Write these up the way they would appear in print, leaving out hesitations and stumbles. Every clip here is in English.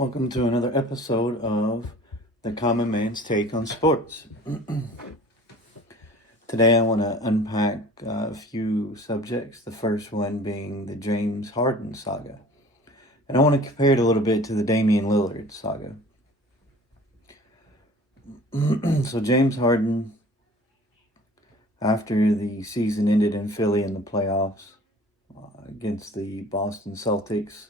Welcome to another episode of The Common Man's Take on Sports. Today I want to unpack a few subjects, the first one being the James Harden saga. And I want to compare it a little bit to the Damien Lillard saga. So James Harden, after the season ended in Philly in the playoffs against the Boston Celtics,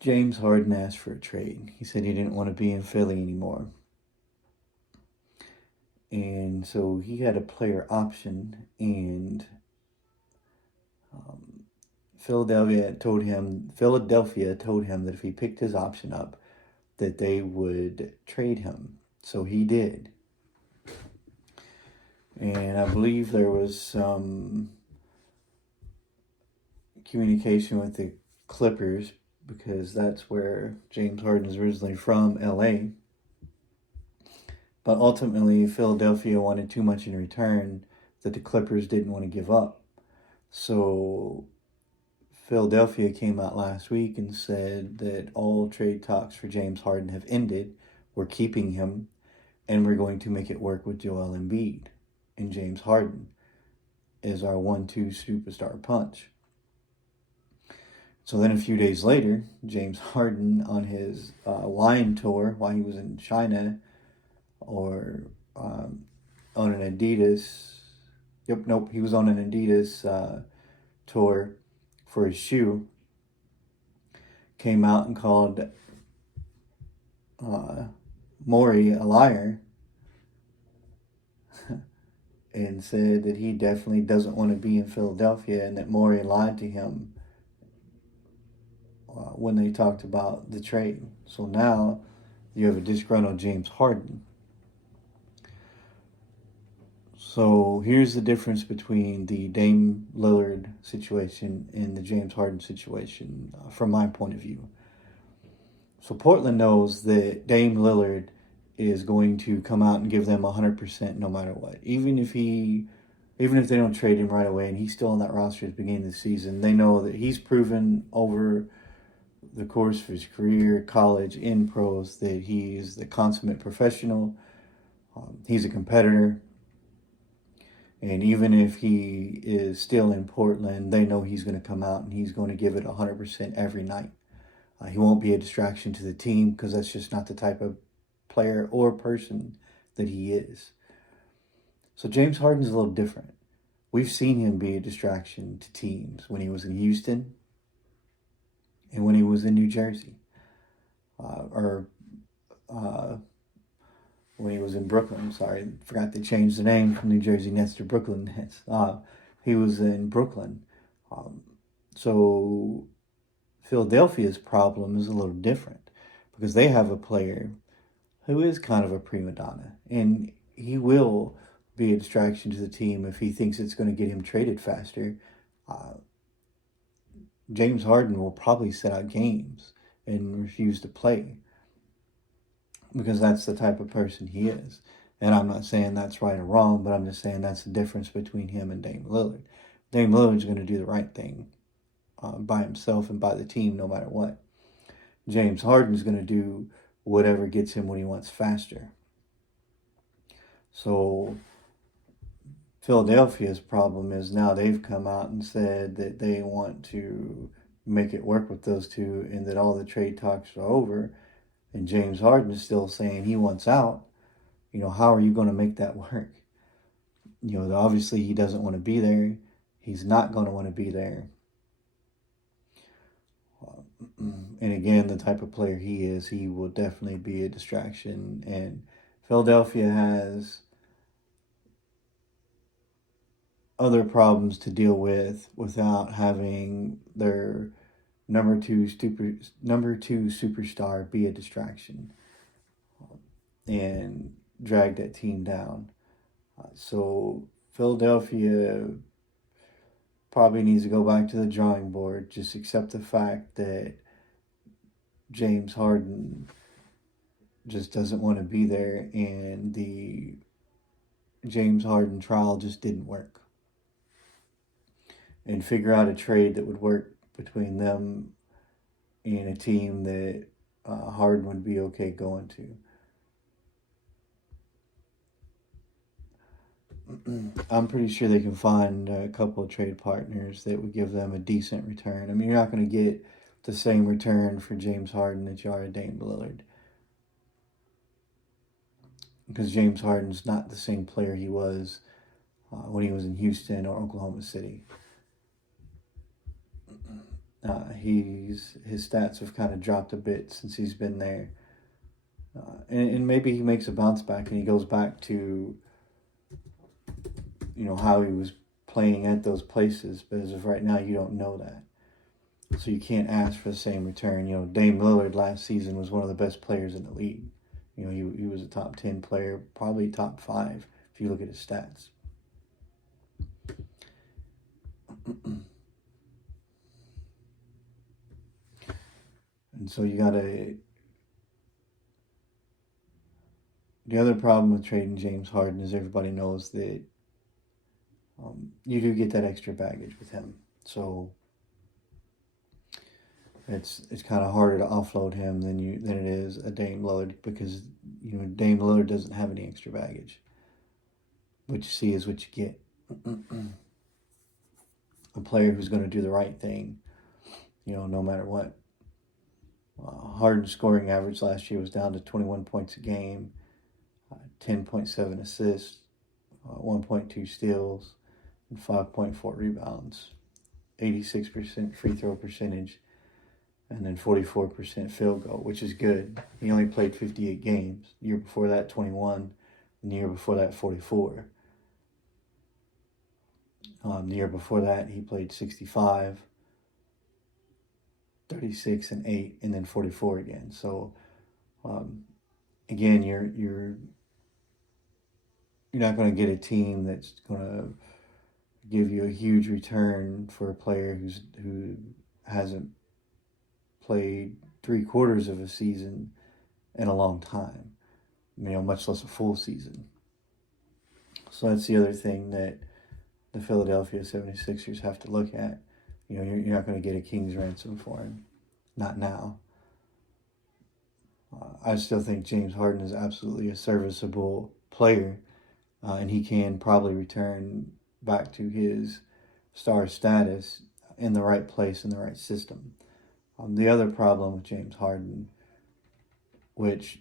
James Harden asked for a trade. He said he didn't want to be in Philly anymore. And so he had a player option, and Philadelphia told him that if he picked his option up, that they would trade him. So he did. And I believe there was some communication with the Clippers, because that's where James Harden is originally from, LA. But ultimately, Philadelphia wanted too much in return that the Clippers didn't want to give up. So Philadelphia came out last week and said that all trade talks for James Harden have ended. We're keeping him, and we're going to make it work with Joel Embiid. And James Harden is our 1-2 superstar punch. So then a few days later, James Harden on his wine tour while he was in China, or on an Adidas, he was on an Adidas tour for his shoe, came out and called Morey a liar and said that he definitely doesn't want to be in Philadelphia, and that Morey lied to him when they talked about the trade. So now you have a disgruntled James Harden. So here's the difference between the Dame Lillard situation and the James Harden situation from my point of view. So Portland knows that Dame Lillard is going to come out and give them 100% no matter what. Even if they don't trade him right away and he's still on that roster at the beginning of the season, they know that he's proven over the course of his career, college, in pros, that he's the consummate professional. He's a competitor. And even if he is still in Portland, they know he's going to come out and he's going to give it 100% every night. He won't be a distraction to the team, because that's just not the type of player or person that he is. So James Harden's a little different. We've seen him be a distraction to teams when he was in Houston and when he was in New Jersey. When he was in Brooklyn. Sorry, forgot they changed the name from New Jersey Nets to Brooklyn Nets. He was in Brooklyn. So Philadelphia's problem is a little different, because they have a player who is kind of a prima donna, and he will be a distraction to the team if he thinks it's going to get him traded faster. James Harden will probably sit out games and refuse to play, because that's the type of person he is. And I'm not saying that's right or wrong, but I'm just saying that's the difference between him and Dame Lillard. Dame Lillard's going to do the right thing by himself and by the team no matter what. James Harden's going to do whatever gets him what he wants faster. So Philadelphia's problem is now they've come out and said that they want to make it work with those two, and that all the trade talks are over, and James Harden is still saying he wants out. How are you going to make that work? Obviously he doesn't want to be there. He's not going to want to be there. And again, the type of player he is, he will definitely be a distraction. And Philadelphia has other problems to deal with without having their number two superstar be a distraction and drag that team down. So Philadelphia probably needs to go back to the drawing board. Just accept the fact that James Harden just doesn't want to be there, and the James Harden trial just didn't work. And figure out a trade that would work between them in a team that Harden would be okay going to. I'm pretty sure they can find a couple of trade partners that would give them a decent return. I mean, you're not going to get the same return for James Harden that you are Dame Lillard, because James Harden's not the same player he was when he was in Houston or Oklahoma City. His stats have kind of dropped a bit since he's been there, and maybe he makes a bounce back and he goes back to how he was playing at those places. But as of right now, you don't know that, so you can't ask for the same return. Dame Lillard last season was one of the best players in the league. He was a top 10 player, probably top 5 if you look at his stats. And so you gotta. The other problem with trading James Harden is everybody knows that you do get that extra baggage with him. So it's kind of harder to offload him than it is a Dame Lillard, because Dame Lillard doesn't have any extra baggage. What you see is what you get. A player who's going to do the right thing, no matter what. Harden's scoring average last year was down to 21 points a game, 10.7 assists, 1.2 steals, and 5.4 rebounds, 86% free throw percentage, and then 44% field goal, which is good. He only played 58 games. The year before that, 21, and the year before that, 44. The year before that, he played 65, 36 and 8, and then 44 again. So, again, you're not going to get a team that's going to give you a huge return for a player who hasn't played 3/4 of a season in a long time, much less a full season. So that's the other thing that the Philadelphia 76ers have to look at. You're not going to get a king's ransom for him. Not now. I still think James Harden is absolutely a serviceable player, and he can probably return back to his star status in the right place, in the right system. The other problem with James Harden, which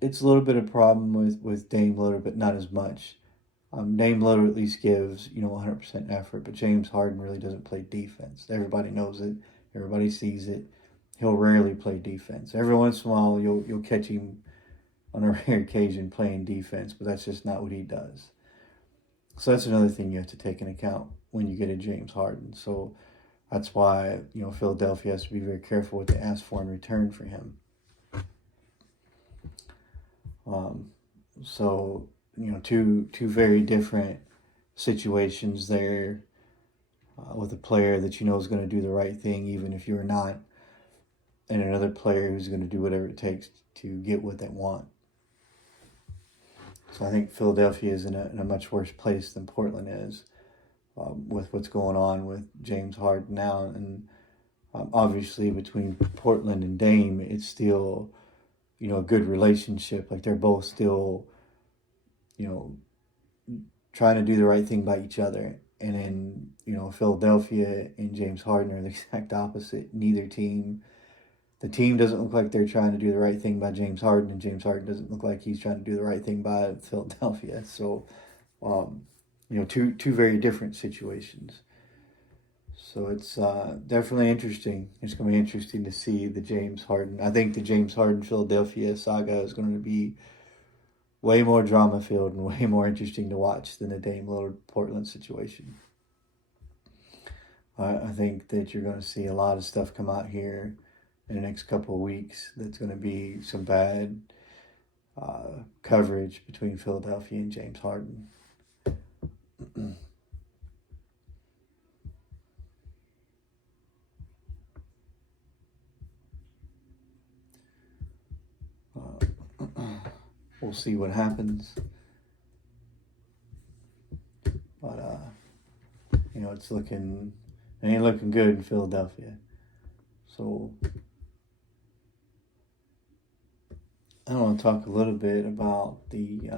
it's a little bit of problem with Dame Lillard, but not as much. Dame Lillard at least gives 100% effort, but James Harden really doesn't play defense. Everybody knows it. Everybody sees it. He'll rarely play defense. Every once in a while, you'll catch him on a rare occasion playing defense, but that's just not what he does. So that's another thing you have to take into account when you get a James Harden. So that's why Philadelphia has to be very careful what they ask for in return for him. So two very different situations there, with a player that is going to do the right thing even if you're not, and another player who's going to do whatever it takes to get what they want. So I think Philadelphia is in a much worse place than Portland is, with what's going on with James Harden now. And obviously between Portland and Dame, it's still a good relationship. Like, they're both still trying to do the right thing by each other. And in Philadelphia and James Harden are the exact opposite. The team doesn't look like they're trying to do the right thing by James Harden, and James Harden doesn't look like he's trying to do the right thing by Philadelphia. So, two very different situations. So it's definitely interesting. It's going to be interesting to see the James Harden. I think the James Harden Philadelphia saga is going to be way more drama-filled and way more interesting to watch than the Dame Lillard Portland situation. I think that you're going to see a lot of stuff come out here in the next couple of weeks that's going to be some bad coverage between Philadelphia and James Harden. We'll see what happens. But, it ain't looking good in Philadelphia. So I want to talk a little bit about the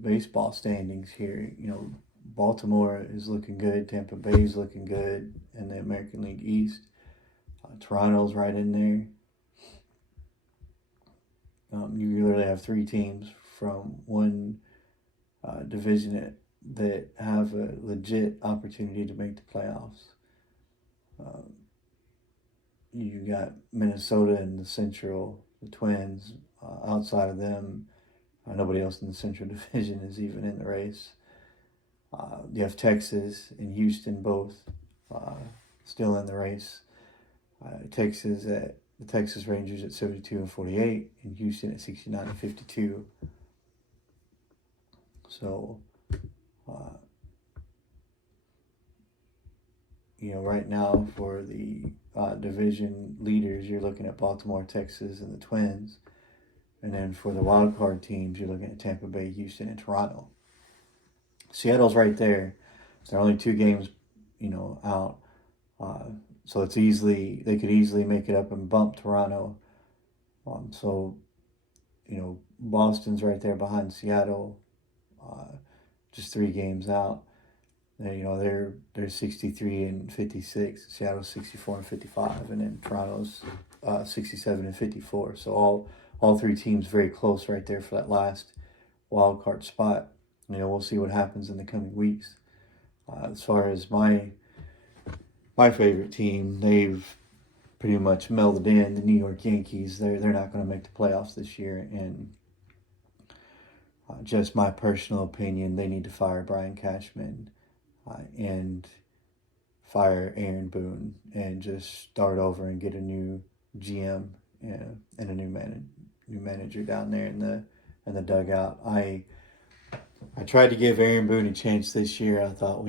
baseball standings here. Baltimore is looking good. Tampa Bay is looking good in the American League East. Toronto's right in there. You literally have three teams from one division that have a legit opportunity to make the playoffs. You got Minnesota in the Central, the Twins. Outside of them, nobody else in the Central Division is even in the race. You have Texas and Houston both still in the race. The Texas Rangers at 72-48, and Houston at 69-52. So, right now for the division leaders, you're looking at Baltimore, Texas, and the Twins. And then for the wild card teams, you're looking at Tampa Bay, Houston, and Toronto. Seattle's right there. They're only 2 games, out. So they could easily make it up and bump Toronto. Boston's right there behind Seattle, just 3 games out. They're 63-56. Seattle's 64-55, and then Toronto's 67-54. So all 3 teams very close right there for that last wild card spot. We'll see what happens in the coming weeks. As far as my favorite team, they've pretty much melded in. The New York Yankees, they're not going to make the playoffs this year, and just my personal opinion, they need to fire Brian Cashman and fire Aaron Boone and just start over and get a new GM and a new manager down there in the dugout. I tried to give Aaron Boone a chance this year. I thought,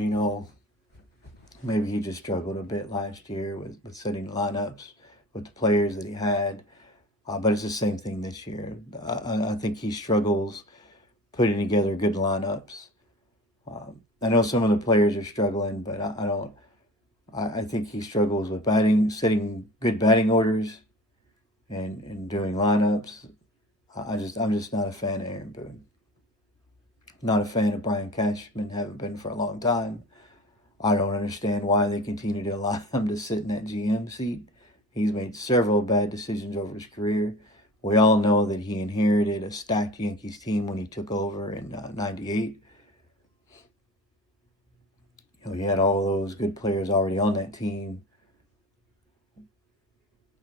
maybe he just struggled a bit last year with setting lineups with the players that he had. But it's the same thing this year. I think he struggles putting together good lineups. I know some of the players are struggling, but I think he struggles with setting good batting orders and doing lineups. I'm just not a fan of Aaron Boone. Not a fan of Brian Cashman, haven't been for a long time. I don't understand why they continue to allow him to sit in that GM seat. He's made several bad decisions over his career. We all know that he inherited a stacked Yankees team when he took over in '98. He had all those good players already on that team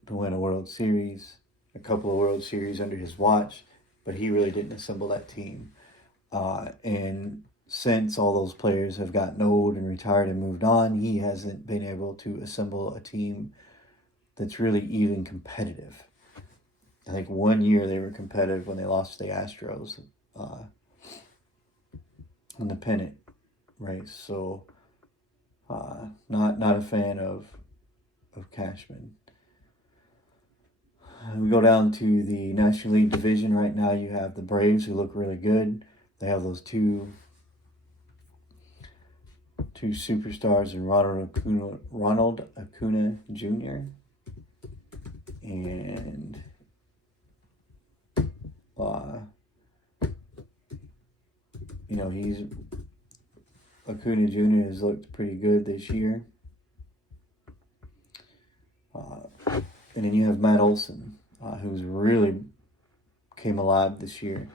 to win a World Series, a couple of World Series under his watch, but he really didn't assemble that team. And since all those players have gotten old and retired and moved on, he hasn't been able to assemble a team that's really even competitive. I think one year they were competitive when they lost to the Astros in the pennant race. So not a fan of Cashman. We go down to the National League Division right now. You have the Braves, who look really good. They have those two superstars in Ronald Acuna Jr. and Acuna Jr. has looked pretty good this year. And then you have Matt Olson, who's really came alive this year.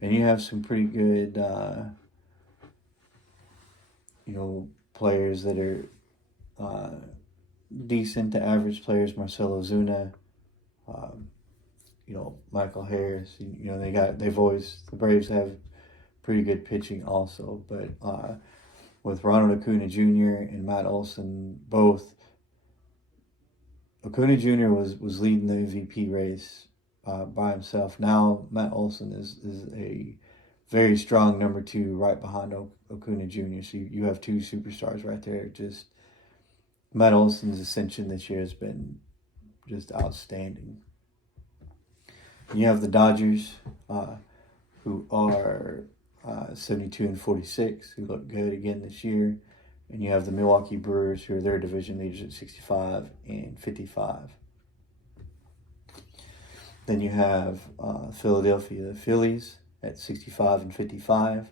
And you have some pretty good, players that are decent to average players. Marcell Ozuna, Michael Harris. The Braves have pretty good pitching also. But with Ronald Acuna Jr. and Matt Olson both, Acuna Jr. was leading the MVP race by himself. Now Matt Olson is a very strong number 2 right behind Acuna Jr. So you have 2 superstars right there. Just Matt Olson's ascension this year has been just outstanding. You have the Dodgers, who are 72-46, who look good again this year. And you have the Milwaukee Brewers, who are their division leaders at 65 and 55. Then you have Philadelphia Phillies at 65 and 55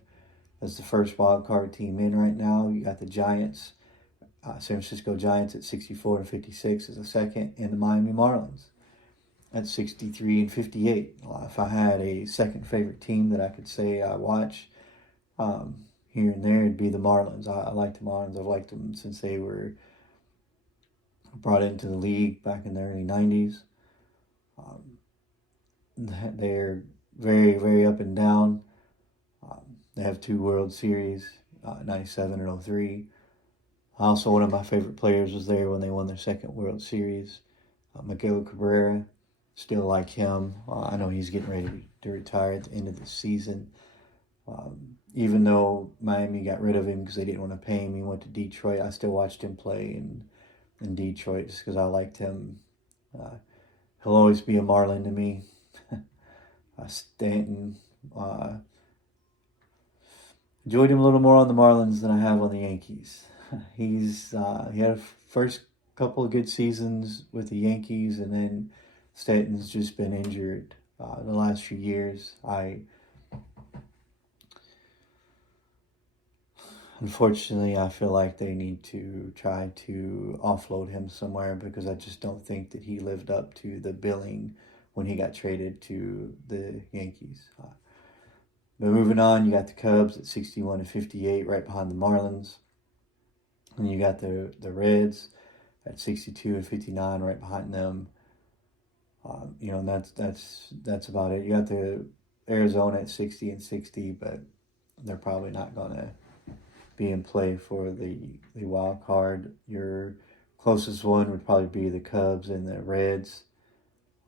as the first wild card team in right now. You got the Giants, San Francisco Giants at 64 and 56 as the second, and the Miami Marlins at 63 and 58. If I had a second favorite team that I could say I watch here and there, it'd be the Marlins. I like the Marlins. I've liked them since they were brought into the league back in the early 90s. They're very, very up and down. They have 2 World Series, 97 and 03. Also, one of my favorite players was there when they won their second World Series, Miguel Cabrera. Still like him. I know he's getting ready to retire at the end of the season. Even though Miami got rid of him because they didn't want to pay him, he went to Detroit. I still watched him play in Detroit just because I liked him. He'll always be a Marlin to me. Stanton. Enjoyed him a little more on the Marlins than I have on the Yankees. He had a first couple of good seasons with the Yankees, and then Stanton's just been injured the last few years. Unfortunately, I feel like they need to try to offload him somewhere because I just don't think that he lived up to the billing when he got traded to the Yankees. But moving on, you got the Cubs at 61 and 58, right behind the Marlins. And you got the Reds at 62 and 59, right behind them. And that's about it. You got the Arizona at 60 and 60, but they're probably not going to be in play for the wild card. Your closest one would probably be the Cubs and the Reds.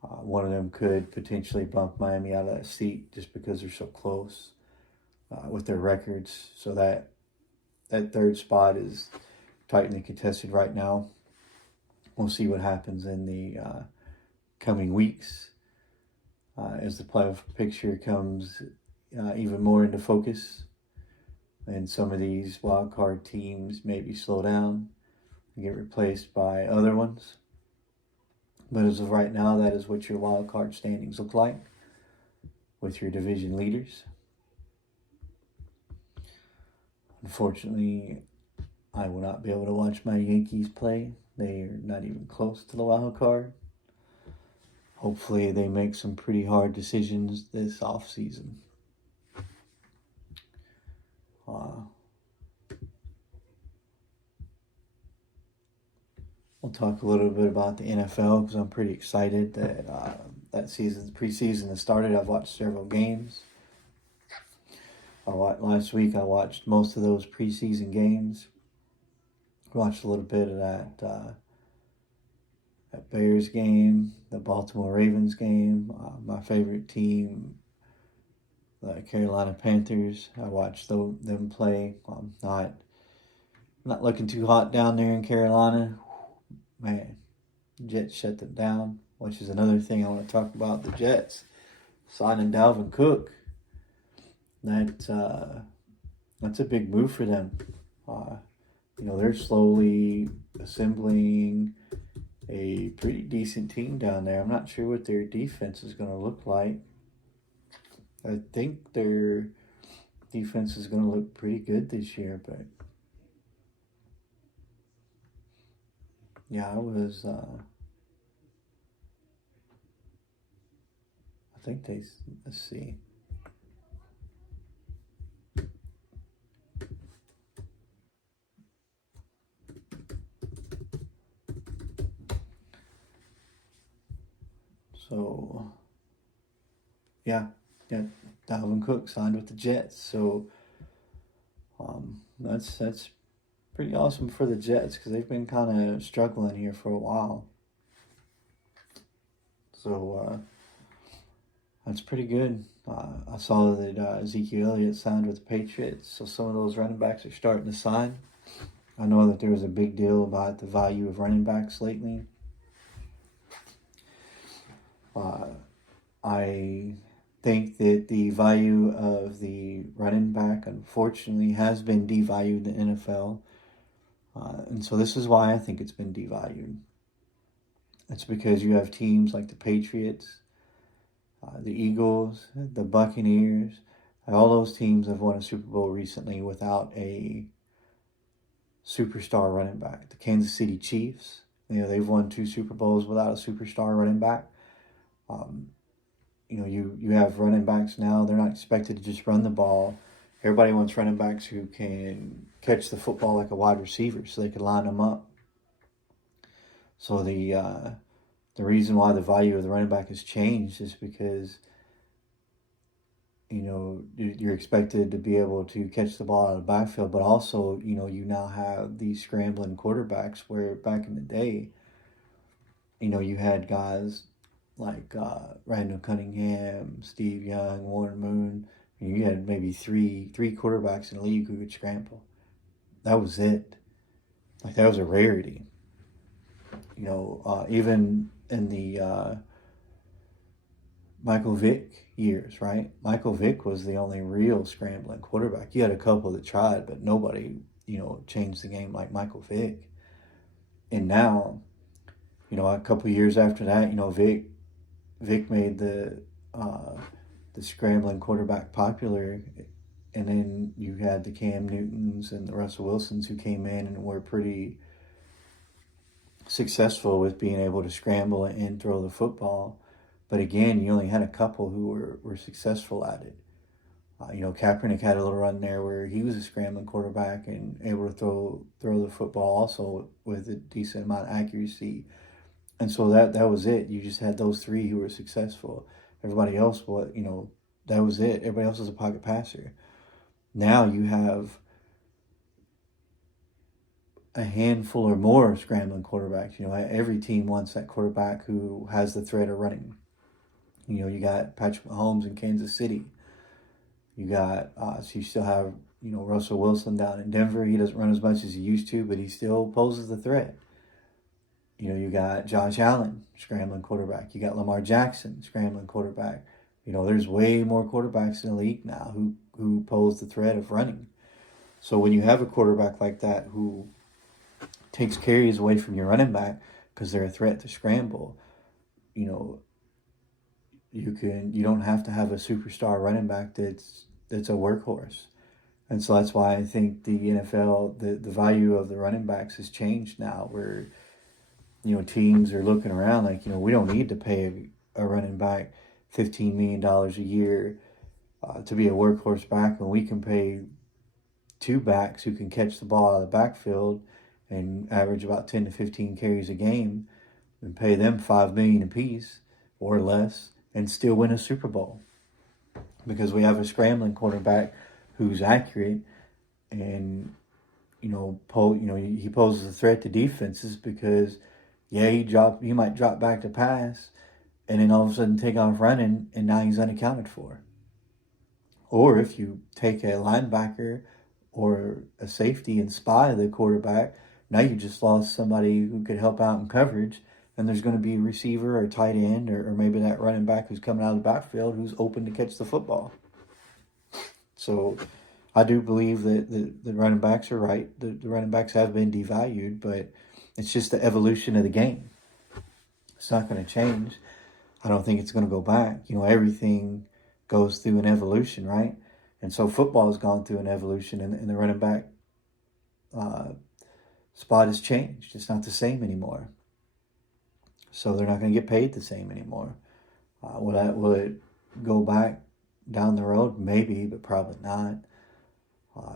One of them could potentially bump Miami out of that seat just because they're so close with their records. So that third spot is tightly contested right now. We'll see what happens in the coming weeks as the playoff picture comes even more into focus. And some of these wild card teams maybe slow down and get replaced by other ones. But as of right now, that is what your wild card standings look like with your division leaders. Unfortunately, I will not be able to watch my Yankees play. They are not even close to the wild card. Hopefully, they make some pretty hard decisions this offseason. We'll talk a little bit about the NFL because I'm pretty excited that that season, preseason has started. I've watched several games. Last week I watched most of those preseason games. Watched a little bit of that Bears game, the Baltimore Ravens game, my favorite team, the Carolina Panthers. I watched them play. Not looking too hot down there in Carolina. Man, Jets shut them down, which is another thing I want to talk about. The Jets signing Dalvin Cook. That's a big move for them. They're slowly assembling a pretty decent team down there. I'm not sure what their defense is going to look like. I think their defense is going to look pretty good this year, but yeah, let's see. So, yeah, Dalvin Cook signed with the Jets. So, that's pretty awesome for the Jets because they've been kind of struggling here for a while. So, that's pretty good. I saw that Ezekiel Elliott signed with the Patriots, so some of those running backs are starting to sign. I know that there was a big deal about the value of running backs lately. I think that the value of the running back, unfortunately, has been devalued in the NFL. And so this is why I think it's been devalued. It's because you have teams like the Patriots, the Eagles, the Buccaneers. All those teams have won a Super Bowl recently without a superstar running back. The Kansas City Chiefs, they've won 2 Super Bowls without a superstar running back. Um, you have running backs now. They're not expected to just run the ball. Everybody wants running backs who can catch the football like a wide receiver, so they can line them up. So the reason why the value of the running back has changed is because you're expected to be able to catch the ball out of the backfield, but also you now have these scrambling quarterbacks where back in the day, you had guys like Randall Cunningham, Steve Young, Warren Moon. You had maybe three quarterbacks in the league who could scramble. That was it. Like, that was a rarity. Even in the Michael Vick years, right? Michael Vick was the only real scrambling quarterback. You had a couple that tried, but nobody, changed the game like Michael Vick. And now, a couple years after that, Vic made the scrambling quarterback popular, and then you had the Cam Newtons and the Russell Wilsons who came in and were pretty successful with being able to scramble and throw the football. But again, you only had a couple who were successful at it. Kaepernick had a little run there where he was a scrambling quarterback and able to throw the football also with a decent amount of accuracy. And so that was it. You just had those three who were successful. Everybody else, that was it. Everybody else was a pocket passer. Now you have a handful or more scrambling quarterbacks. Every team wants that quarterback who has the threat of running. You got Patrick Mahomes in Kansas City. You got, so you still have, Russell Wilson down in Denver. He doesn't run as much as he used to, but he still poses the threat. You got Josh Allen, scrambling quarterback. You got Lamar Jackson, scrambling quarterback. There's way more quarterbacks in the league now who pose the threat of running. So when you have a quarterback like that who takes carries away from your running back because they're a threat to scramble, you don't have to have a superstar running back that's a workhorse. And so that's why I think the NFL, the value of the running backs has changed now, where teams are looking around like, we don't need to pay a running back $15 million a year to be a workhorse back, when we can pay two backs who can catch the ball out of the backfield and average about 10 to 15 carries a game, and pay them $5 million apiece or less and still win a Super Bowl. Because we have a scrambling quarterback who's accurate and he poses a threat to defenses because he might drop back to pass and then all of a sudden take off running, and now he's unaccounted for. Or if you take a linebacker or a safety and spy the quarterback, now you just lost somebody who could help out in coverage, and there's going to be a receiver or tight end or maybe that running back who's coming out of the backfield who's open to catch the football. So I do believe that the running backs are right. The running backs have been devalued, but it's just the evolution of the game. It's not going to change. I don't think it's going to go back. Everything goes through an evolution, right? And so football has gone through an evolution, and the running back spot has changed. It's not the same anymore. So they're not going to get paid the same anymore. Will it go back down the road? Maybe, but probably not.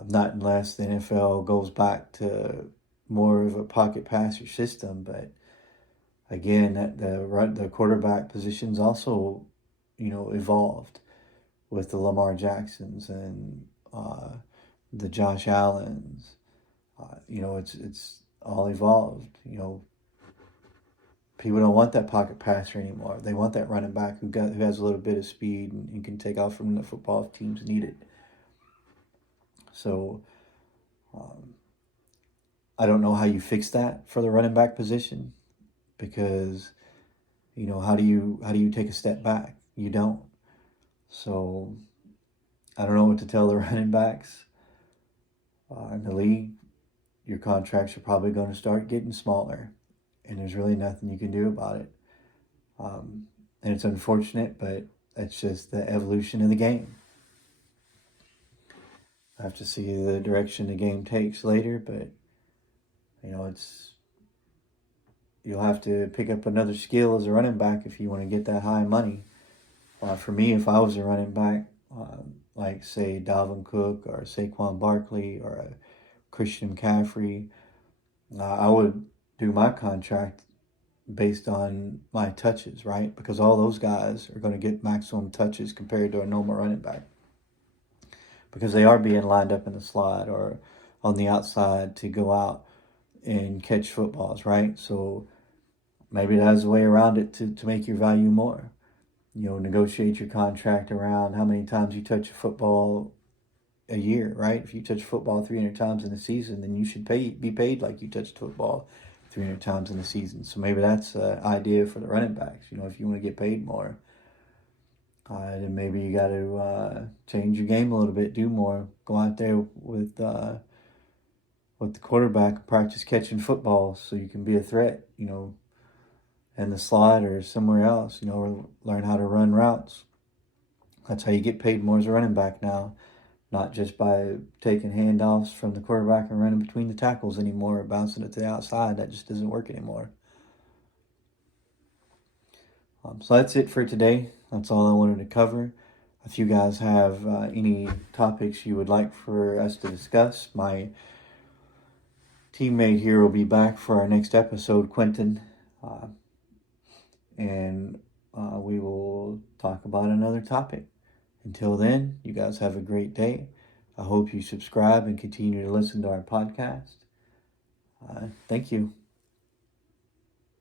Not unless the NFL goes back to more of a pocket passer system. But again, the quarterback positions also, evolved with the Lamar Jacksons and the Josh Allens. It's all evolved. People don't want that pocket passer anymore. They want that running back who has a little bit of speed and can take off from the football if teams need it. So I don't know how you fix that for the running back position, because how do you take a step back? You don't. So I don't know what to tell the running backs in the league. your contracts are probably going to start getting smaller, and there's really nothing you can do about it. And it's unfortunate, but that's just the evolution of the game. I have to see the direction the game takes later, but you'll have to pick up another skill as a running back if you want to get that high money. For me, if I was a running back, like say Dalvin Cook or Saquon Barkley or a Christian McCaffrey, I would do my contract based on my touches, right? Because all those guys are going to get maximum touches compared to a normal running back, because they are being lined up in the slot or on the outside to go out and catch footballs, right? So maybe that's a way around it to make your value more. Negotiate your contract around how many times you touch a football a year, right? If you touch football 300 times in a season, then you should be paid like you touched football 300 times in a season. So maybe that's an idea for the running backs. If you want to get paid more, then maybe you got to change your game a little bit, do more, go out there with the quarterback, practice catching football so you can be a threat, in the slot or somewhere else, or learn how to run routes. That's how you get paid more as a running back now, not just by taking handoffs from the quarterback and running between the tackles anymore, or bouncing it to the outside. That just doesn't work anymore. So that's it for today. That's all I wanted to cover. If you guys have any topics you would like for us to discuss, my teammate here will be back for our next episode, Quentin. And we will talk about another topic. Until then, you guys have a great day. I hope you subscribe and continue to listen to our podcast. Thank you.